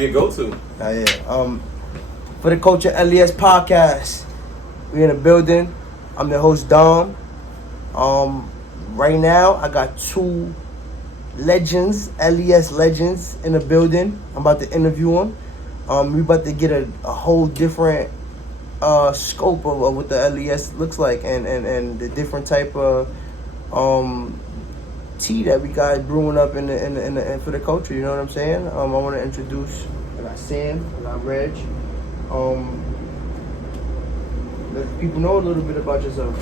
Your go-to. For the Culture LES podcast, we're in the building. I'm the host, Dom. Right now, I got two legends, LES legends, in the building. I'm about to interview them. We about to get a whole different scope of what the LES looks like and the different type of tea that we got brewing up in the for the culture. You know what I'm saying? I want to introduce. I got Sam. I got Reg. Let people know a little bit about yourself.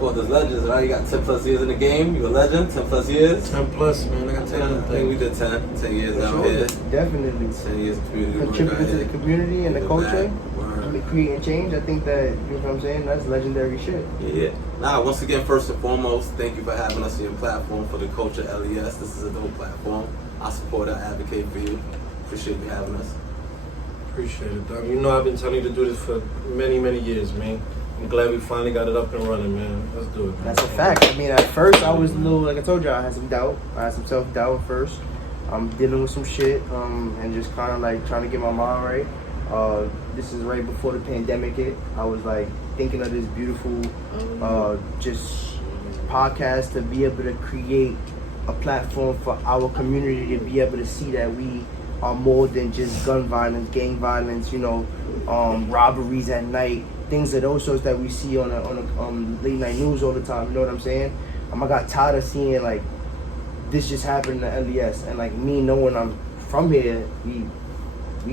Well, there's legends, right? You got 10 plus years in the game. You a legend, 10 plus years. 10 plus, man. I got 10. I think we did 10 years out here. Definitely. 10 years of community work. Contributing to the community and the culture. Word. Creating change. I think that, you know what I'm saying, that's legendary shit. Yeah. Nah, once again, first and foremost, thank you for having us on your platform for the Culture LES. This is a dope platform. I support and advocate for you. Appreciate you having us. Appreciate it, Doc. You know I've been telling you to do this for many, many years, man. I'm glad we finally got it up and running, man. Let's do it. That's a fact. I mean, at first I was a little, like I told you, I had some doubt. I had some self-doubt at first. I'm dealing with some shit and just kind of like trying to get my mind right. This is right before the pandemic hit. I was like thinking of this beautiful just podcast to be able to create a platform for our community to be able to see that we are more than just gun violence, gang violence, you know, robberies at night, things of those sorts that we see on a late night news all the time. You know what I'm saying? I got tired of seeing like this just happened in the LES, and like me knowing I'm from here, we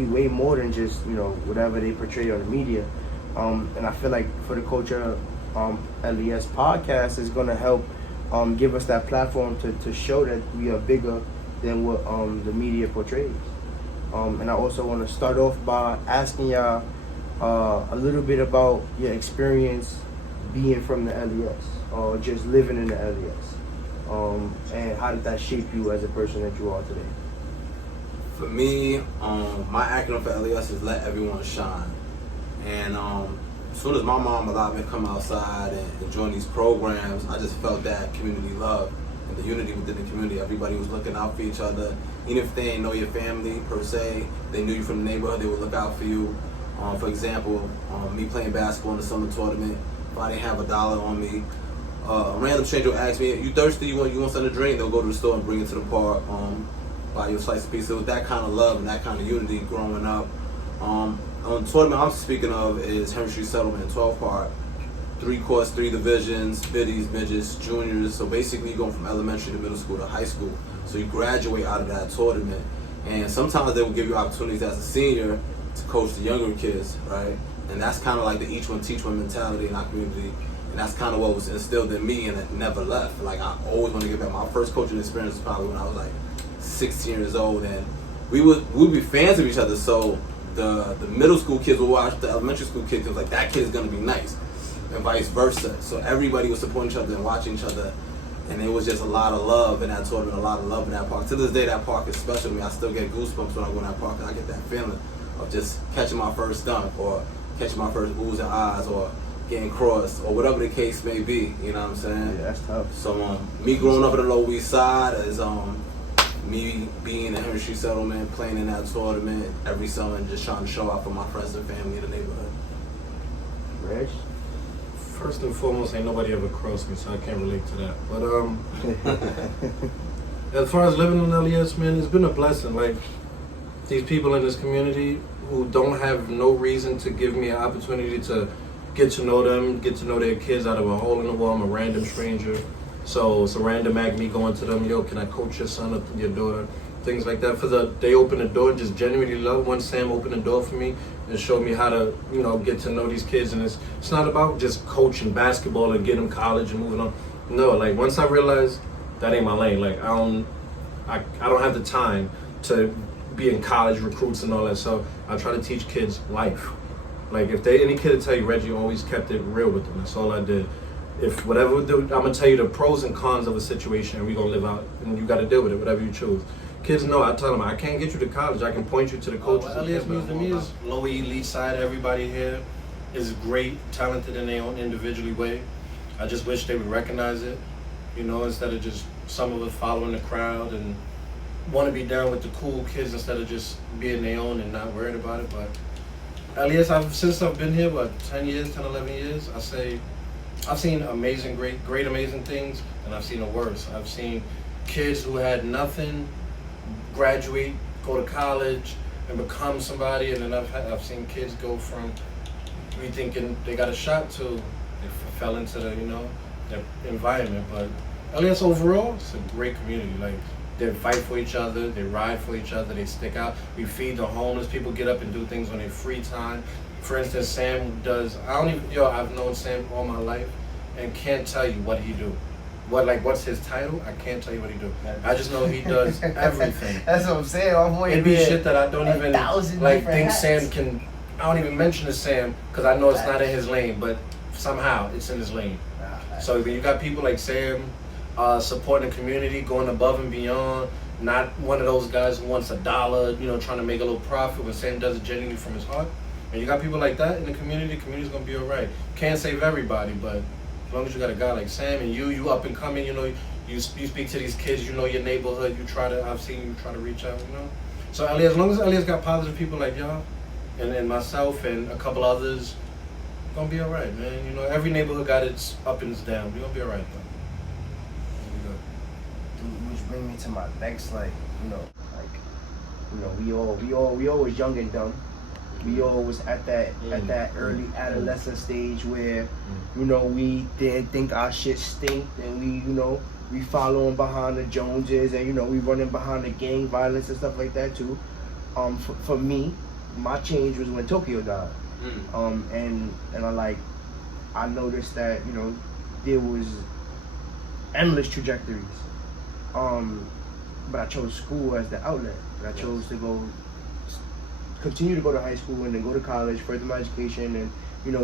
way more than just, you know, whatever they portray on the media. And I feel like for the Culture LES podcast is gonna help give us that platform to show that we are bigger than what the media portrays. And I also want to start off by asking y'all a little bit about your experience being from the LES or just living in the LES. And how did that shape you as a person that you are today? For me, my acronym for LES is Let Everyone Shine. And as soon as my mom allowed me to come outside and join these programs, I just felt that community love and the unity within the community. Everybody was looking out for each other. Even if they didn't know your family per se, they knew you from the neighborhood, they would look out for you. For example, me playing basketball in the summer tournament, if I didn't have $1 on me, a random stranger would ask me, "You thirsty? You want something to drink?" They'll go to the store and bring it to the park, buy you a slice of pizza. It was that kind of love and that kind of unity growing up. On the tournament I'm speaking of is Henry Street Settlement, 12 part, 3 courts, 3 divisions, biddies, midgets, juniors. So basically you're going from elementary to middle school to high school. So you graduate out of that tournament. And sometimes they will give you opportunities as a senior to coach the younger kids, right? And that's kind of like the each one teach one mentality in our community. And that's kind of what was instilled in me, and it never left. Like, I always want to get back. My first coaching experience was probably when I was like 16 years old, and we'd be fans of each other. So the middle school kids would watch the elementary school kids. It was like, that kid is gonna be nice, and vice versa. So everybody was supporting each other and watching each other, and it was just a lot of love in that tournament, a lot of love in that park. To this day, that park is special to me. I still get goosebumps when I go in that park, and I get that feeling of just catching my first dunk, or catching my first oohs and ahs, or getting crossed, or whatever the case may be. You know what I'm saying? Yeah, that's tough. So me growing up in the Lower East Side is me being in Henry Street Settlement, playing in that tournament every summer, and just trying to show out for my friends and family in the neighborhood. Reg? First and foremost, ain't nobody ever crossed me, so I can't relate to that. But as far as living in LES, man, it's been a blessing. Like, these people in this community who don't have no reason to give me an opportunity to get to know them, get to know their kids out of a hole in the wall. I'm a random stranger. So it's a random act, me going to them, yo, can I coach your son or your daughter? Things like that. They open the door and just genuinely love. Once Sam opened the door for me and showed me how to, you know, get to know these kids. And it's not about just coaching basketball and getting them college and moving on. No, like, once I realized that ain't my lane, like, I don't have the time to be in college recruits and all that. So I try to teach kids life. Like, if any kid will tell you, Reggie always kept it real with them. That's all I did. If whatever we do, I'm gonna tell you the pros and cons of a situation, and we're gonna live out, and you gotta deal with it, whatever you choose. Kids know, I tell them, I can't get you to college, I can point you to the coaches. What LES means to me is Lower East Side. Everybody here is great, talented in their own individually way. I just wish they would recognize it, you know, instead of just some of us following the crowd and want to be down with the cool kids instead of just being their own and not worried about it. But at least since I've been here, 10 years, 10, 11 years, I say I've seen amazing, great, amazing things, and I've seen the worst. I've seen kids who had nothing graduate, go to college, and become somebody, and then I've seen kids go from me thinking they got a shot to they fell into the environment. But at least overall, it's a great community. Like, they fight for each other, they ride for each other, they stick out. We feed the homeless. People get up and do things on their free time. For instance, Sam does. I've known Sam all my life, and can't tell you what he do. What's his title? I can't tell you what he do. I just know he does everything. That's what I'm saying. It'd be shit that I don't even think hats. Sam can. I don't even mention to Sam because I know it's not in his lane, but somehow it's in his lane. So when you got people like Sam supporting the community, going above and beyond, not one of those guys who wants $1, trying to make a little profit when Sam does it genuinely from his heart. And you got people like that in the community's gonna be alright. Can't save everybody, but as long as you got a guy like Sam and you up and coming, you speak to these kids, your neighborhood, I've seen you try to reach out, So Elliot, as long as Elliot's got positive people like y'all, and myself and a couple others, gonna be alright, man. Every neighborhood got its up and its down. We're gonna be alright though. Which brings me to my next, we always young and dumb. We always at that early adolescent stage where, we didn't think our shit stinked, and we following behind the Joneses, and we running behind the gang violence and stuff like that too. For me, my change was when Tokyo died. And I noticed that there was endless trajectories. But I chose school as the outlet. And I chose to continue to go to high school and then go to college, further my education, and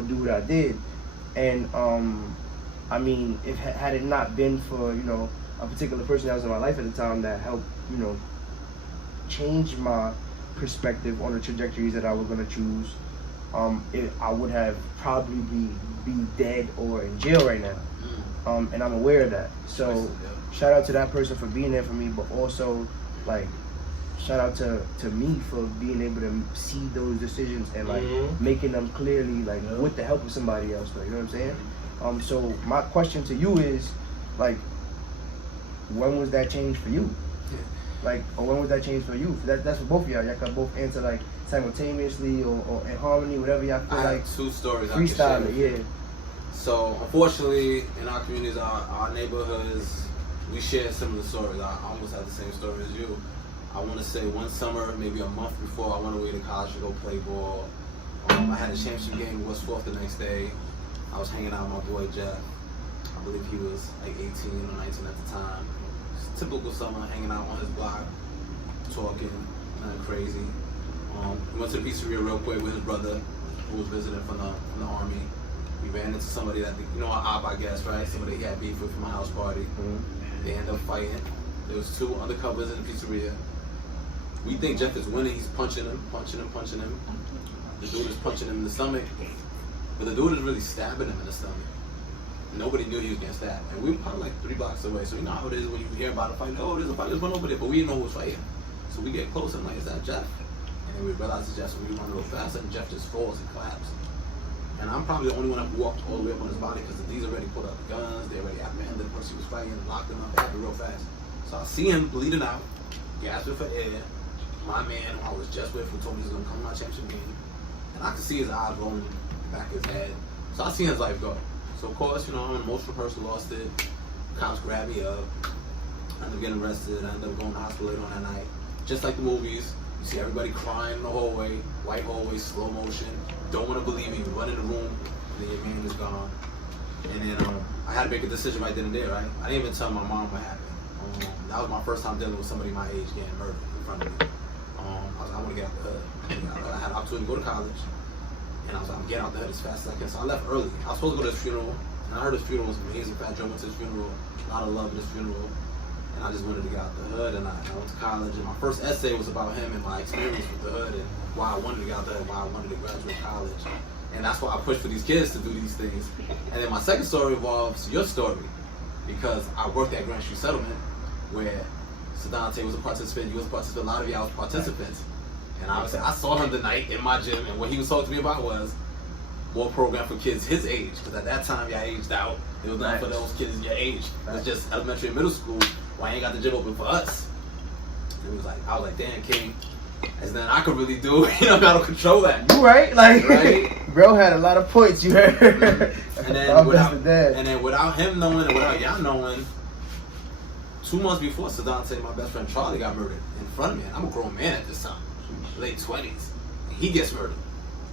do what I did. And if had it not been for a particular person that was in my life at the time that helped change my perspective on the trajectories that I was going to choose, I would have probably be dead or in jail right now. And I'm aware of that. So shout out to that person for being there for me, but also shout out to me for being able to see those decisions and making them clearly with the help of somebody else though, you know what I'm saying? So my question to you is when was that change for you? Or when was that change for you? That's for both of y'all. Y'all can both answer simultaneously or in harmony, whatever y'all feel I have two stories. Freestyle it, yeah. So unfortunately, in our communities, our neighborhoods, we share similar stories. I almost have the same story as you. I want to say one summer, maybe a month before I went away to college to go play ball. I had a championship game with Forster the next day. I was hanging out with my boy Jeff. I believe he was 18 or 19 at the time. Typical summer, hanging out on his block, talking, nothing crazy. We went to the pizzeria real quick with his brother, who was visiting from the army. We ran into somebody that, an op, I guess, right? Somebody he had beef with from a house party. They ended up fighting. There was two undercovers in the pizzeria. We think Jeff is winning. He's punching him. The dude is punching him in the stomach, but the dude is really stabbing him in the stomach. Nobody knew he was getting stabbed, and we were probably 3 blocks away. So you know how it is when you hear about a fight. Oh, there's a fight. There's one over there, but we didn't know who was fighting. So we get close and is that Jeff? And then we realize it's Jeff, so we run a little faster, and Jeff just falls and collapses. And I'm probably the only one that walked all the way up on his body because these already pulled out the guns. They already apprehended the person he was fighting, locked him up. It happened real fast. So I see him bleeding out, gasping for air. My man, who I was just with, who told me he was going to come to my championship game. And I could see his eyes rolling back of his head. So I see his life go. So of course, I'm an emotional person, lost it. Cops grabbed me up. I ended up getting arrested. I ended up going to the hospital later on that night. Just like the movies, you see everybody crying in the hallway, white hallway, slow motion. Don't want to believe me. You run in the room, and then your man is gone. And then I had to make a decision right then and there, right? I didn't even tell my mom what happened. That was my first time dealing with somebody my age getting murdered in front of me. I want to get out the hood. I had the opportunity to go to college, and I was like, I'm getting out the hood as fast as I can. So I left early. I was supposed to go to his funeral, and I heard his funeral was amazing. Fat Joe went to his funeral, a lot of love at his funeral, and I just wanted to get out the hood. And I went to college, and my first essay was about him and my experience with the hood and why I wanted to get out the hood, why I wanted to graduate college. And that's why I push for these kids to do these things. And then my second story involves your story, because I worked at Grand Street Settlement, where Sedante was a participant, you was a participant, a lot of y'all was participants. And obviously I saw him tonight in my gym, and what he was talking to me about was more program for kids his age, because at that time y'all aged out. It was not for those kids your age. It was just elementary and middle school. Why ain't got the gym open for us? And it was like, I was like, damn, King, there's nothing I could really do. I gotta control that. You right? Like, right? Bro had a lot of points, you heard. And then without him knowing and without y'all knowing, 2 months before Sedante, my best friend Charlie, got murdered in front of me. And I'm a grown man at this time, late 20s. And he gets murdered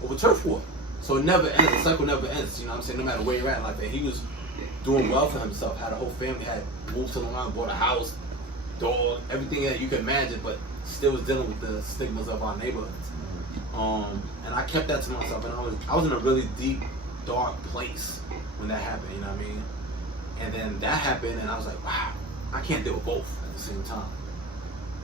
over turf war. So it never ends. The cycle never ends. You know what I'm saying? No matter where you're at, like that, he was doing well for himself. Had a whole family. Had moved to Long Island, bought a house, dog, everything that you can imagine, but still was dealing with the stigmas of our neighborhoods. And I kept that to myself. And I was in a really deep, dark place when that happened. You know what I mean? And then that happened, and I was like, wow, I can't deal with both at the same time.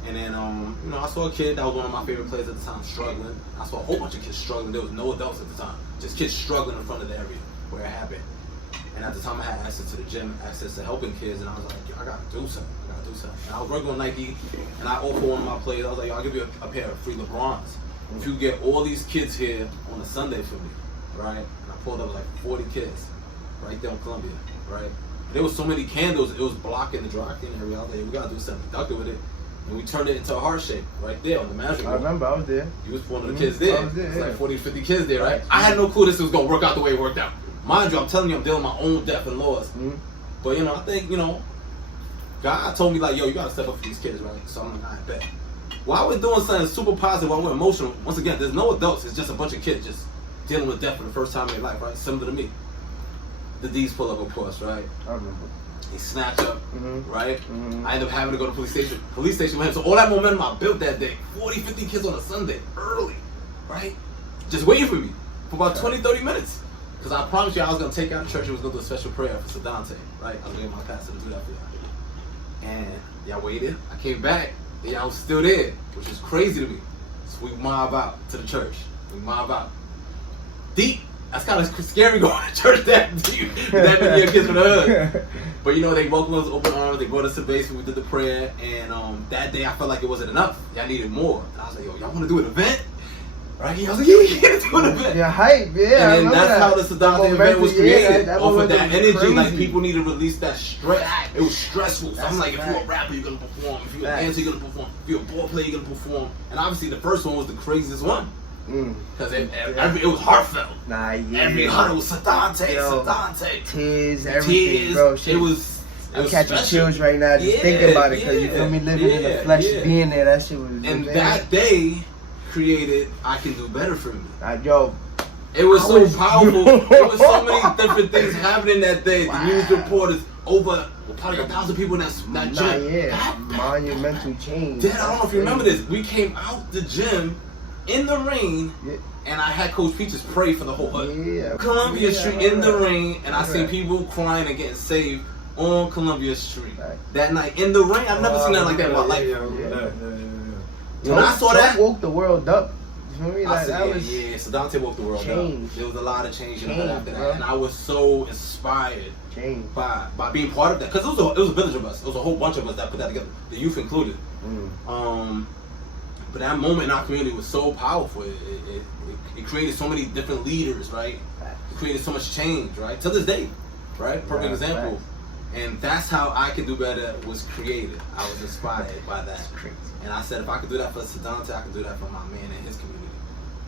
And then, I saw a kid that was one of my favorite players at the time struggling. I saw a whole bunch of kids struggling. There was no adults at the time. Just kids struggling in front of the area where it happened. And at the time, I had access to the gym, access to helping kids. And I was like, yo, I got to do something. And I was working on Nike, and I offered one of my players. I was like, yo, I'll give you a pair of free LeBrons if you get all these kids here on a Sunday for me, right? And I pulled up like 40 kids right there in Columbia, right? There was so many candles, it was blocking the dry cleaning area. I was like, we got to do something productive with it. And we turned it into a heart shape right there on the management room. I remember, I was there. You was one of the kids there. I was there, It's yeah. like 40, 50 kids there, right? I had no clue this was going to work out the way it worked out. Mind you, I'm telling you, I'm dealing with my own death and loss. But, I think, God told me, like, yo, you got to step up for these kids, right? So I'm like, I bet. While we're doing something super positive, while we're emotional, once again, there's no adults. It's just a bunch of kids just dealing with death for the first time in their life, right? Similar to me. The D's pull up, of course, right? I remember. He snatched up, right? I ended up having to go to police station with him. So all that momentum I built that day, 40, 50 kids on a Sunday, early, right? Just waiting for me for about 20, 30 minutes. Because I promised you I was going to take out the church and was going to do a special prayer for Sedante, right? I was going to get my pastor to do that for y'all. And y'all waited. I came back, and y'all was still there, which is crazy to me. So we mob out to the church. We mob out. Deep. That's kind of scary going to church that deep. That many kids for the hood. But they welcomed us with open arms. They brought us to the basement. We did the prayer. And that day I felt like it wasn't enough. Y'all needed more. And I was like, yo, y'all want to do an event? Right? I was like, yeah, we can do an event. Yeah, hype. Yeah. And then that's how the Sedante event was created. Off of that energy. Crazy. Like people need to release that stress. It was stressful. So I'm like, if you're a rapper, you're going to perform. If you're a dancer, you're going to perform. If you're a ball player, you're going to perform. And obviously the first one was the craziest one. Because it was heartfelt. Nah, yeah. Every huddle was Sedante. Tears, everything, bro. Shit. It was catching special. chills right now just thinking about it. Because you feel me, living in the flesh, being there, that shit was. And that day created I Can Do Better for me. It was so powerful. There was so many different things happening that day. Wow. The news reporters, probably 1,000 people in that gym. Monumental change. Dad, I don't know if you remember this. We came out the gym in the rain, and I had Coach Peaches pray for the whole hood. Columbia Street in the rain, and I seen people crying and getting saved on Columbia Street that night in the rain. I've never seen that like that in my life. When I saw that, woke the world up. You know what I mean? Sedante woke the world up. There was a lot of change after that, and I was so inspired by being part of that, because it was a village of us. It was a whole bunch of us that put that together, the youth included. But that moment in our community was so powerful. It created so many different leaders, right? It created so much change, right? To this day, right? Perfect example. And that's how I Can Do Better was created. I was inspired by that. And I said, if I could do that for Sedante, I can do that for my man and his community.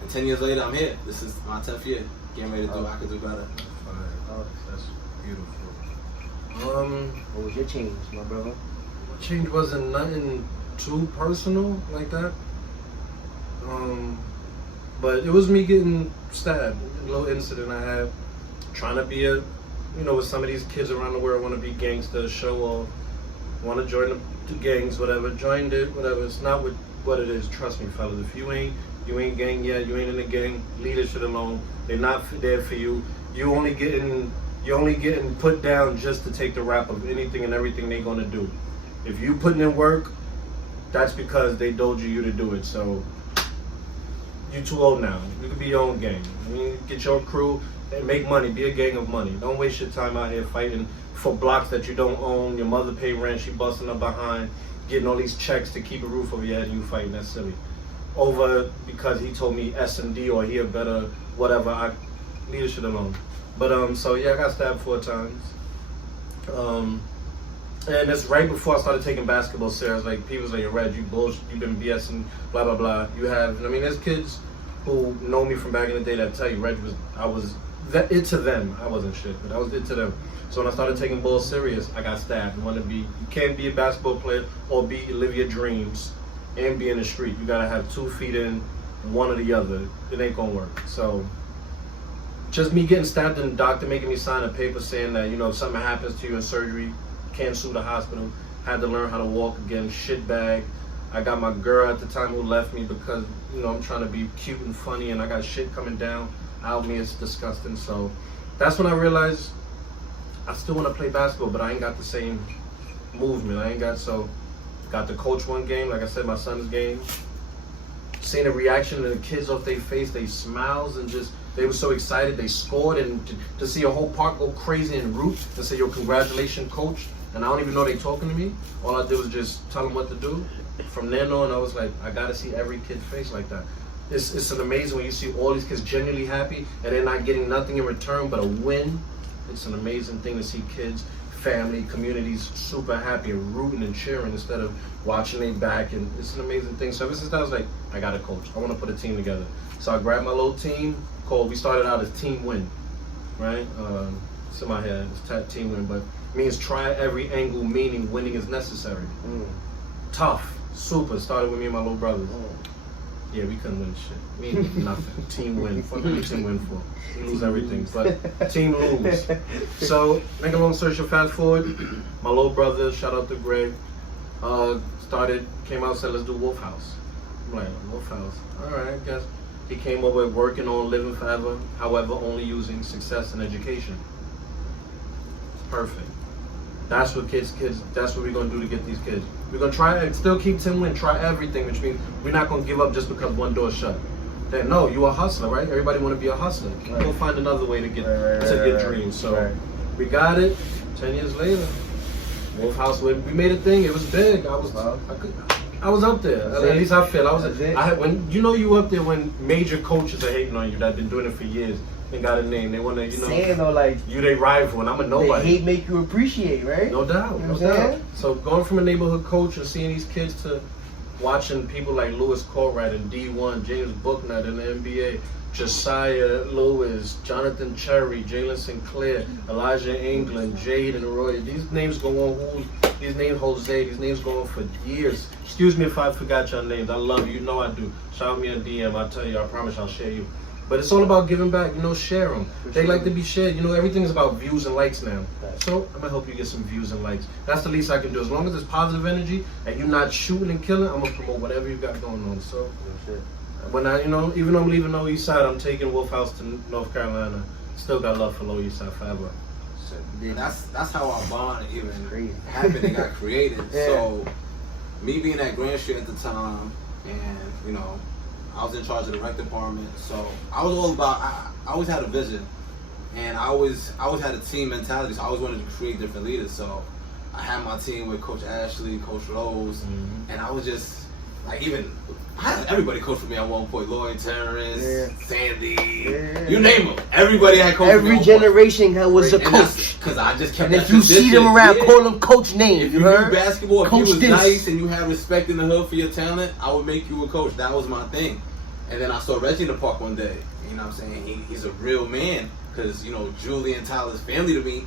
And 10 years later, I'm here. This is my 10th year. Getting ready to do I Can Do Better. That's beautiful. What was your change, my brother? My change wasn't nothing too personal like that. But it was me getting stabbed. A little incident I had. Trying to be with some of these kids around the world want to be gangsters, show off, want to join the gangs, whatever. Joined it, whatever. It's not what it is. Trust me, fellas. If you ain't gang yet, you ain't in the gang, leave this shit alone. They're not there for you. You're only getting put down just to take the rap of anything and everything they're gonna do. If you putting in work, that's because they told you to do it. So you too old now. You could be your own gang. Get your crew and make money. Be a gang of money. Don't waste your time out here fighting for blocks that you don't own. Your mother pay rent. She busting up behind. getting all these checks to keep a roof over your head and you fighting. That's silly. Over because he told me S&D or he a better whatever. I leave this shit alone. But so yeah, I got stabbed 4 times. And it's right before I started taking basketball serious. Like people say, Red, you bullshit, you've been BSing, blah blah blah. You have. I mean, there's kids who know me from back in the day that tell you, Red I was it to them. I wasn't shit, but I was it to them. So when I started taking ball serious, I got stabbed. You can't be a basketball player or live your dreams and be in the street. You gotta have 2 feet in, one or the other. It ain't gonna work. So just me getting stabbed and the doctor making me sign a paper saying that, you know, if something happens to you in surgery, can't sue the hospital. Had to learn how to walk again. Shit bag. I got my girl at the time who left me because, you know, I'm trying to be cute and funny and I got shit coming down out me. It's disgusting. So that's when I realized I still want to play basketball, but I ain't got the same movement. Got to coach one game, like I said, my son's game. Seeing the reaction of the kids off their face, they smiles and just, they were so excited, they scored, and to see a whole park go crazy and root and say, yo, congratulations, coach. And I don't even know they talking to me. All I did was just tell them what to do. From then on, I was like, I gotta see every kid's face like that. It's an amazing when you see all these kids genuinely happy and they're not getting nothing in return but a win. It's an amazing thing to see kids, family, communities super happy and rooting and cheering instead of watching their back. And it's an amazing thing. So ever since I was like, I got to coach. I want to put a team together. So I grabbed my little team called, we started out as Team Win, right? It's in my head, it's Team Win, but it means try every angle, meaning winning is necessary. Tough, super. Started with me and my little brothers. Yeah, we couldn't win shit. Me, nothing. Team win. What do team win for? We lose everything, but team lose. So, make a long story short, fast forward, my little brother, shout out to Greg, came out and said, let's do Wolf House. I'm like, Wolf House? All right, I guess. He came over working on living forever, however, only using success and education. Perfect. That's what that's what we're going to do to get these kids. We're going to try and still keep Tim Win, try everything, which means we're not going to give up just because one door's shut. Then, no, you're a hustler, right? Everybody want to be a hustler. Right. Go find another way to get to your dreams. So we got it. 10 years later, Wolf House, we made a thing. It was big. I was up there. At least I feel. When you know you up there when major coaches are hating on you that been doing it for years. They got a name. They want to, you know, saying though, like you they rival, and I'm a nobody. They hate make you appreciate, right? No doubt, you know no doubt. So going from a neighborhood coach and seeing these kids to watching people like Lewis Colruyt in D1, James Booknight in the NBA, Josiah Lewis, Jonathan Cherry, Jalen Sinclair, Elijah England, Jade and Roy. These names go on. These names Jose. These names go on for years. Excuse me if I forgot your names. I love you. You know I do. Shout me a DM. I tell you. I promise I'll share you. But it's all about giving back, you know, share them. They like to be shared. You know, everything is about views and likes now. So I'm going to help you get some views and likes. That's the least I can do. As long as it's positive energy and you're not shooting and killing, I'm going to promote whatever you got going on. So when I, you know, even though I'm leaving Lower East Side, I'm taking Wolf House to North Carolina. Still got love for Lower East Side forever. That's how our bond even happened and got created. So me being at Grand Street at the time and, you know, I was in charge of the rec department, so I was all about. I always had a vision, and I always had a team mentality. So I always wanted to create different leaders. So I had my team with Coach Ashley, Coach Rose, and I was just like I had everybody coach for me at one point. Lloyd, Terrence, Sandy, you name them. Everybody had coach. Every generation was a coach. Because I just kept. And if you see them around, call them coach names. If you knew basketball, if you was nice and you had respect in the hood for your talent, I would make you a coach. That was my thing. And then I saw Reggie in the park one day. You know what I'm saying? He's a real man. Because, you know, Julie and Tyler's family to me.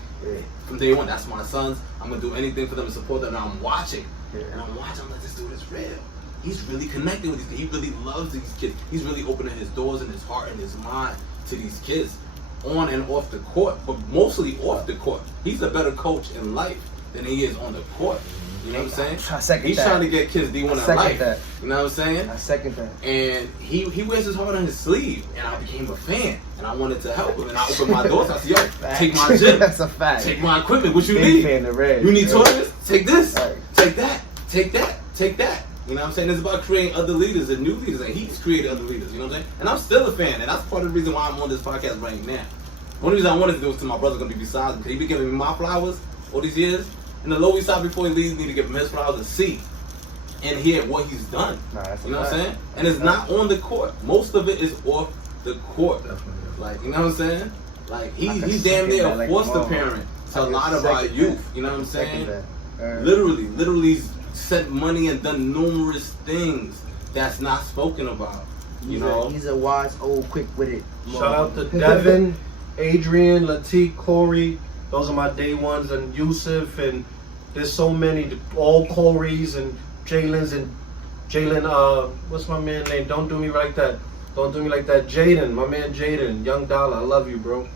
From day one, that's my sons. I'm going to do anything for them to support them. And I'm watching. And I'm watching. I'm like, this dude is real. He's really connecting with these kids. He really loves these kids. He's really opening his doors and his heart and his mind to these kids on and off the court, but mostly off the court. He's a better coach in life than he is on the court. You know what I'm saying? He's trying to get kids D1 in life. You know what I'm saying? I second that. And he wears his heart on his sleeve, and I became a fan, and I wanted to help him, and I opened my doors. I said, yo, take my gym. That's a fact. Take my equipment. What you need? Fan of red, you need toilets? Take this. Right. Take that. Take that. Take that. You know what I'm saying? It's about creating other leaders and new leaders, and he's created other leaders, you know what I'm saying? And I'm still a fan, and that's part of the reason why I'm on this podcast right now. One reason I wanted to do is to my brother going to be beside him, because he been giving me my flowers all these years. And the Lower East Side, before he leaves me to give him his flowers, and see and hear what he's done. Nah, that's You know what I'm saying? And That's it's not on the court. Most of it is off the court. Definitely. Like, you know what I'm saying? Like, he's damn second near that, a like, foster mom. parent to I a can lot of our second youth. You know what I'm Second saying? that. Literally sent money and done numerous things that's not spoken about. You know? He's a wise, old, quick-witted. Shout out to Devin, Adrian, Latique, Corey. Those are my day ones, and Yusuf, and there's so many, all Corey's and Jalen's and Jalen. What's my man name? Don't do me like that. Don't do me like that. Jaden, my man Jaden, Young Dollar. I love you, bro.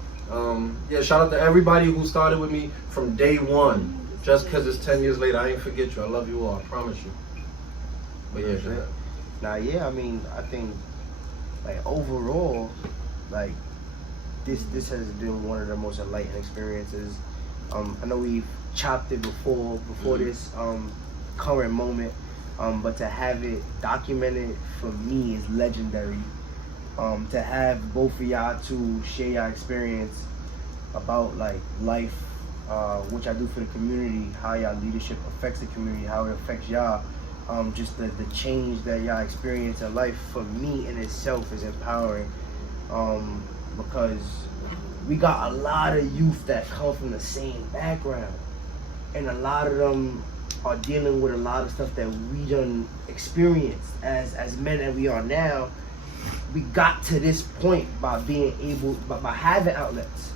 Yeah, shout out to everybody who started with me from day one. Just because it's 10 years later, I ain't forget you. I love you all. I promise you. But yeah, sure. Now, yeah, I mean, I think, like, overall, like, this has been one of the most enlightening experiences. I know we've chopped it before this current moment, but to have it documented for me is legendary. To have both of y'all to share your experience about like life, which I do for the community, how y'all leadership affects the community, how it affects y'all, just the change that y'all experience in life, for me in itself is empowering, because we got a lot of youth that come from the same background, and a lot of them are dealing with a lot of stuff that we done experienced as men that we are now. We got to this point by being able, by having outlets,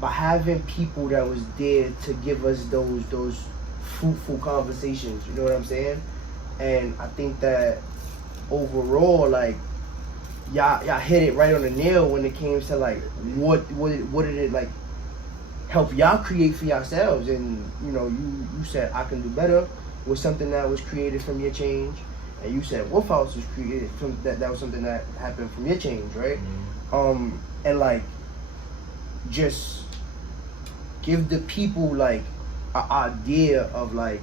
by having people that was there to give us those fruitful conversations. You know what I'm saying? And I think that overall, like, y'all hit it right on the nail when it came to like what did it like help y'all create for yourselves. And you know, you said I Can Do Better was something that was created from your change. And you said Wolf House was created from that was something that happened from your change, right? Mm-hmm. And like, just give the people like an idea of like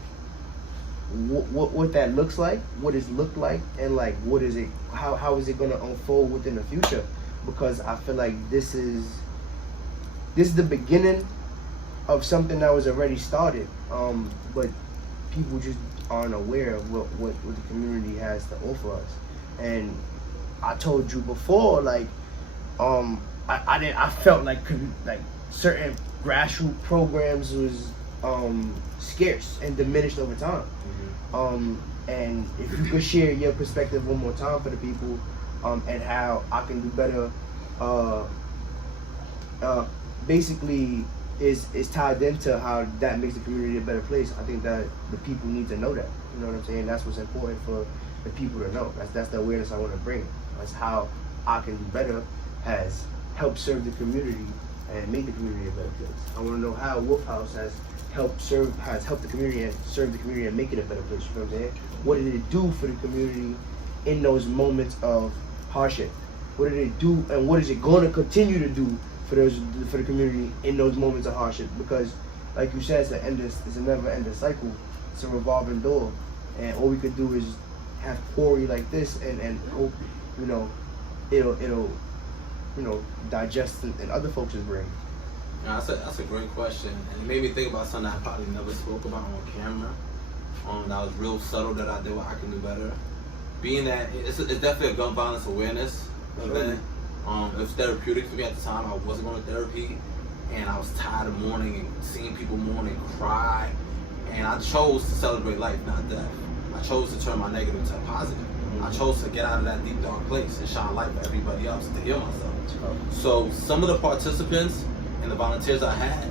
what that looks like, what it's looked like, and like what is it, how is it gonna unfold within the future? Because I feel like this is the beginning of something that was already started, but people just aren't aware of what the community has to offer us. And I told you before, like, I felt like certain grassroots programs was scarce and diminished over time. Mm-hmm. And if you could share your perspective one more time for the people, and how I Can Do Better basically is tied into how that makes the community a better place. I think that the people need to know that. You know what I'm saying? That's what's important for the people to know. That's the awareness I want to bring. That's how I Can Do Better has helped serve the community and make the community a better place. I want to know how Wolf House has helped the community and serve the community and make it a better place. You know what I'm saying? What did it do for the community in those moments of hardship? What did it do, and what is it going to continue to do for the community in those moments of hardship? Because, like you said, it's a never-ending cycle. It's a revolving door, and all we could do is have Corey like this, and hope, you know, it'll digest in other folks' brain. Yeah, that's a great question, and it made me think about something I probably never spoke about on camera. That was real subtle that I did what I Can Do Better. Being that it's definitely a gun violence awareness event. It was therapeutic for me at the time. I wasn't going to therapy, and I was tired of mourning and seeing people mourn and cry. And I chose to celebrate life, not death. I chose to turn my negative to a positive. I chose to get out of that deep, dark place and shine light for everybody else to heal myself. So some of the participants and the volunteers I had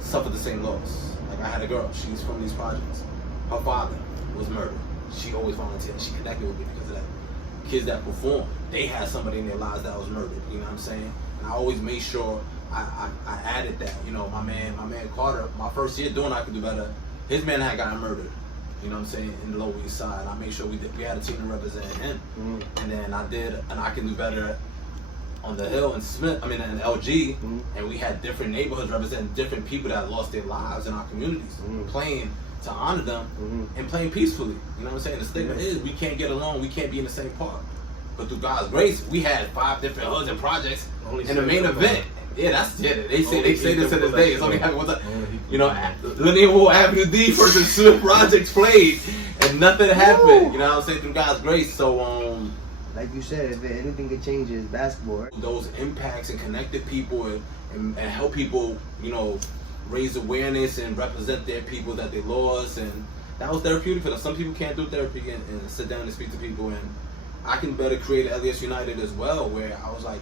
suffered the same loss. Like, I had a girl, she's from these projects. Her father was murdered. She always volunteered. She connected with me because of that. Kids that performed, they had somebody in their lives that was murdered. You know what I'm saying? And I always made sure I added that. You know, my man Carter, my first year doing I Can Do Better, his man had gotten murdered. You know what I'm saying? In the Lower East Side. I made sure we had a team to represent him. Mm-hmm. And then I did an I Can Do Better on the Hill in in LG, and we had different neighborhoods representing different people that lost their lives in our communities, playing to honor them and playing peacefully. You know what I'm saying? The stigma is we can't get along, we can't be in the same park. But through God's grace, we had 5 different hoods and projects in the main event. Yeah, that's it. They say this to this day. It's only happened one time. You know, Linear Wool Avenue D versus Smith Projects played, and nothing happened. You know what I'm saying? Through God's grace. So like you said, if anything could change, it's basketball. Right? Those impacts and connected people and help people, raise awareness and represent their people that they lost, and that was therapeutic for them. Some people can't do therapy and sit down and speak to people, and I can better create LES United as well, where I was like,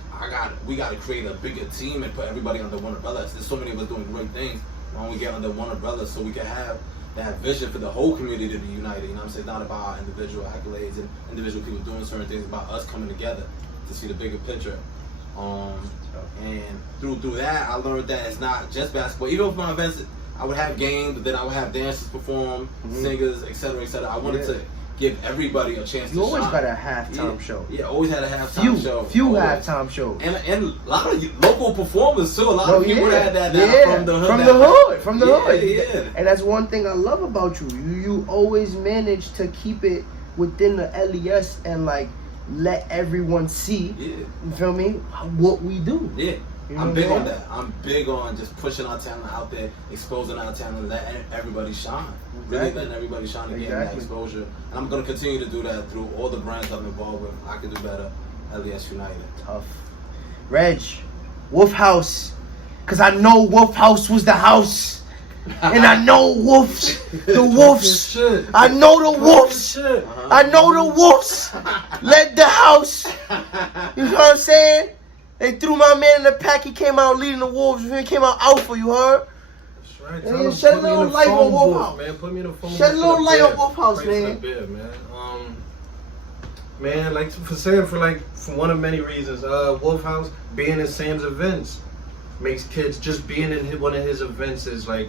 we got to create a bigger team and put everybody under one umbrella. There's so many of us doing great things. Why don't we get under one umbrella so we can have that vision for the whole community to be united? You know what I'm saying? Not about our individual accolades and individual people doing certain things, about us coming together to see the bigger picture. And through that, I learned that it's not just basketball. Even with my events, I would have games, but then I would have dancers perform, singers, etc., etc. I wanted to give everybody a chance to You always shine. got a halftime show. Yeah, always had a halftime show. Few always. halftime shows. And a lot of local performers too. A lot of people had that from the hood. From the hood. Yeah. And that's one thing I love about you. You always manage to keep it within the LES and like let everyone see. Yeah. You feel me? What we do. Yeah. You know I'm big what on that. I'm big on just pushing our talent out there, exposing our talent, letting everybody shine. Really Exactly. letting everybody shine and getting that exposure. And I'm going to continue to do that through all the brands I'm involved with. I can do better. LES United. Tough. Reg, Wolf House. Because I know Wolf House was the house. And I know wolves. The wolves. I know the wolves. I know the wolves. Led the house. You know what I'm saying? They threw my man in the pack. He came out leading the wolves. He came out alpha, you heard? That's right. And shed a little light on Wolf House. Man, put me in the phone. Shed a little light on Wolf House, man. Man, like for one of many reasons, Wolf House being in Sam's events makes kids, just being in one of his events is like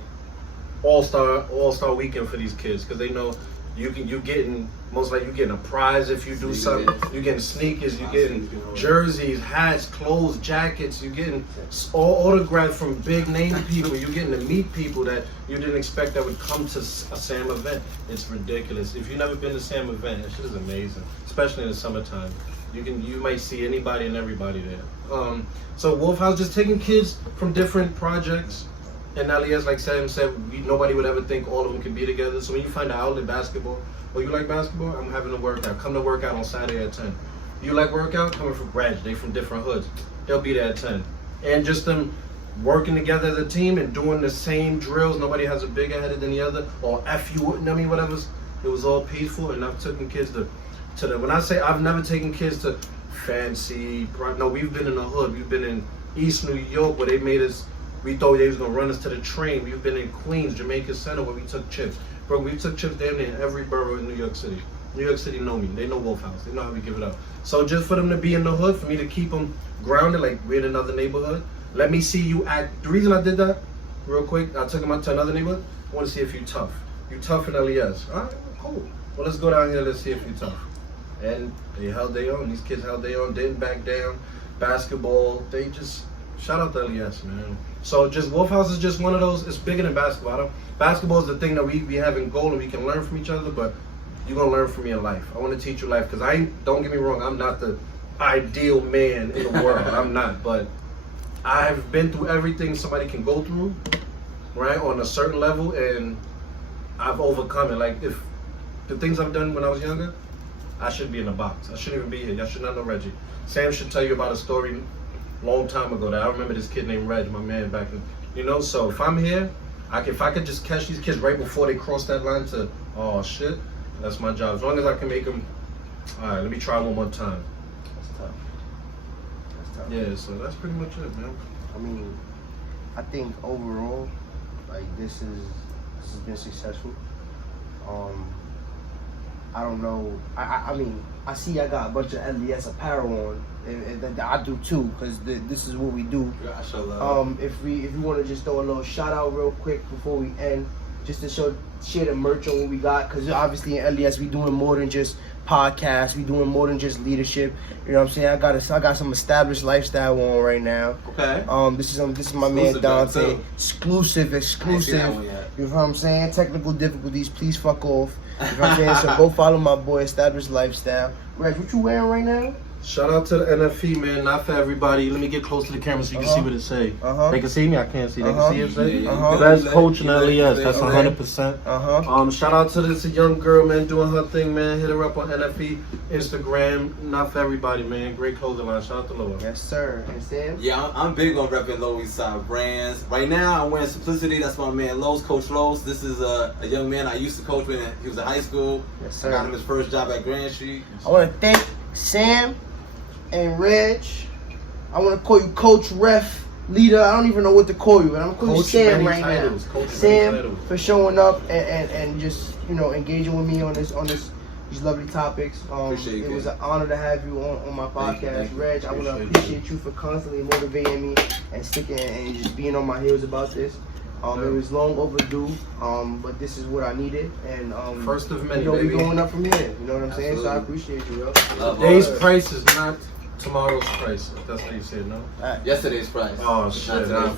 all-star weekend for these kids, because they know you getting a prize if you do something. You getting sneakers, you getting jerseys, hats, clothes, jackets. You getting all autographed from big name people. You getting to meet people that you didn't expect that would come to a Sam event. It's ridiculous. If you've never been to a Sam event, that shit is amazing, especially in the summertime. You might see anybody and everybody there. So Wolf House just taking kids from different projects. And LES, like Sam said, nobody would ever think all of them could be together. So when you find an outlet basketball, you like basketball? I'm having a workout. Come to workout on Saturday at 10. You like workout? Coming from Branch. They from different hoods. They'll be there at 10. And just them working together as a team and doing the same drills. Nobody has a bigger headed than the other. Or F you, whatever. It was all peaceful. And I've taken kids to the, when I say I've never taken kids to fancy, no, we've been in the hood. We've been in East New York where they made us, we thought they was gonna run us to the train. We've been in Queens, Jamaica Center, where we took trips. Bro, we took trips damn near in every borough in New York City. New York City know me. They know Wolf House. They know how we give it up. So just for them to be in the hood, for me to keep them grounded, like we're in another neighborhood. Let me see you act. The reason I did that, real quick, I took them out to another neighborhood. I want to see if you tough. You tough in LES. All right, cool. Well, let's go down here. Let's see if you tough. And they held their own. These kids held their own. Didn't back down. Basketball. They just shout out to LES, man. So just Wolf House is just one of those. It's bigger than basketball. Basketball is the thing that we have in goal and we can learn from each other, but you're gonna learn from me in life. I want to teach you life, because don't get me wrong, I'm not the ideal man in the world. I'm not, but I've been through everything somebody can go through, right, on a certain level, and I've overcome it. Like, if the things I've done when I was younger, I should be in a box. I shouldn't even be here. Y'all should not know Reggie. Sam should tell you about a story long time ago that I remember this kid named Reg, my man back in, so if I'm here, if I could just catch these kids right before they cross that line to, oh shit, that's my job. As long as I can make them, all right, let me try one more time. That's tough. That's tough. Yeah, so that's pretty much it, man. I mean, I think overall, like this has been successful. I don't know. I mean, I see I got a bunch of LES apparel on, and I do too, because this is what we do. If we want to just throw a little shout out real quick before we end, just to share the merch on what we got, because obviously in LES we doing more than just podcasts, we doing more than just leadership. You know what I'm saying? I got some established lifestyle on right now. Okay. This is my man Dante. Exclusive. You know what I'm saying? Technical difficulties, please fuck off. You know what I'm saying? So go follow my boy, Established Lifestyle. Reg, what you wearing right now? Shout out to the NFE, man. Not for everybody. Let me get close to the camera so you can see what it say. They can see me. I can't see. They can see it say. Best coach in LES. That's 100%. Shout out to this young girl, man, doing her thing, man. Hit her up on NFE Instagram. Not for everybody, man. Great clothing line. Shout out to Loa. Yes, sir. And Sam? Yeah, I'm big on repping Lower East Side brands. Right now, I'm wearing Simplicity. That's my man Lowe's, Coach Lowe's. This is a young man I used to coach when he was in high school. Yes, sir. I got him his first job at Grand Street. I want to thank Sam and Reg. I want to call you Coach, Ref, Leader. I don't even know what to call you, but I'm going to call you Sam right now. Sam for showing up and just, you know, engaging with me on these lovely topics. Appreciate it you. was an honor to have you on my podcast. Thank you. Reg, I want to appreciate you for constantly motivating me and sticking and just being on my heels about this. It was long overdue, but this is what I needed, and First of many, we're baby. going up from here. You know what I'm saying? So I Absolutely. appreciate you, yo. Today's price is not tomorrow's price. If that's how you say it, no? Yesterday's price. Oh Not shit! today's I price.